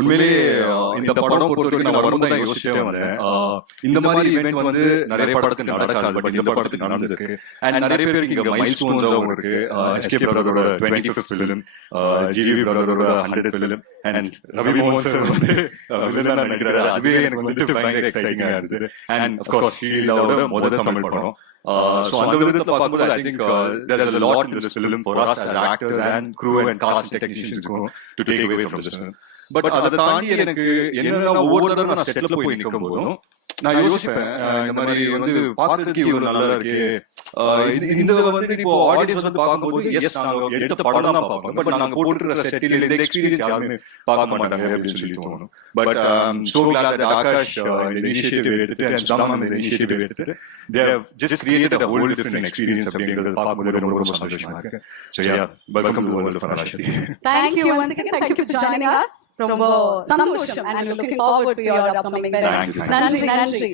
உண்மையிலேயே இந்த படம் பொறுத்த வரைக்கும் நான் வரும்போது தான் யோசிச்சுட்டே வந்தேன். இந்த மாதிரி ஈவெண்ட் வந்து நிறைய படத்துக்கு நடக்காது, பட் இந்த படத்துக்கு நடந்திருக்கு. அண்ட் நிறைய பேருக்கு இங்க மைல் ஸ்டோன்ஸாகவும் இருக்கு. எஸ்கே பிரதரோட 25th ஃபிலிம், ஜிவி பிரதரோட 100th ஃபிலிம், அண்ட் ரவி மோகன் சார் வந்து வில்லனா நடிக்கிறாரு. அதுவே எனக்கு வந்து பயங்கர எக்ஸைட்டிங்கா இருந்தது. அண்ட் அஃப்கோர்ஸ் ஷீலாவோட முதல் தமிழ் படம். So அந்த விதத்துல பார்க்கும்போது I think there is a lot in this film for us as actors and crew and cast and technicians to take away from this film. But அதை தாண்டி எனக்கு என்னன்னா ஒவ்வொரு தடவை நான் செட்ல போய் நிற்கும் போதும் நான் யோசிப்பேன், இந்த மாதிரி வந்து பார்க்கறதுக்கு இவ்வளவு நல்லா இருக்கு. இந்த வந்து இப்போ ஆடியன்ஸ் வந்து பார்க்கும்போது எஸ் நாங்க எடுத்த படம் தான் பார்ப்பாங்க, பட் நாங்க போட்டுருக்கிற செட்டில் இந்த எக்ஸ்பீரியன்ஸ் யாருமே பார்க்க மாட்டாங்க அப்படின்னு சொல்லி தோணும். But so glad that Akash இந்த இனிஷியேட்டிவ் எடுத்துட்டு and Sudhaman இந்த இனிஷியேட்டிவ் எடுத்துட்டு they have just created a whole different experience அப்படிங்கறது பார்க்கும்போது ரொம்ப ரொம்ப சந்தோஷமா இருக்கு. So yeah, welcome to the world of Parashati. Thank you once again. Thank you for joining us. ரொம்ப சந்தோஷம் and looking forward to your upcoming events. நன்றி.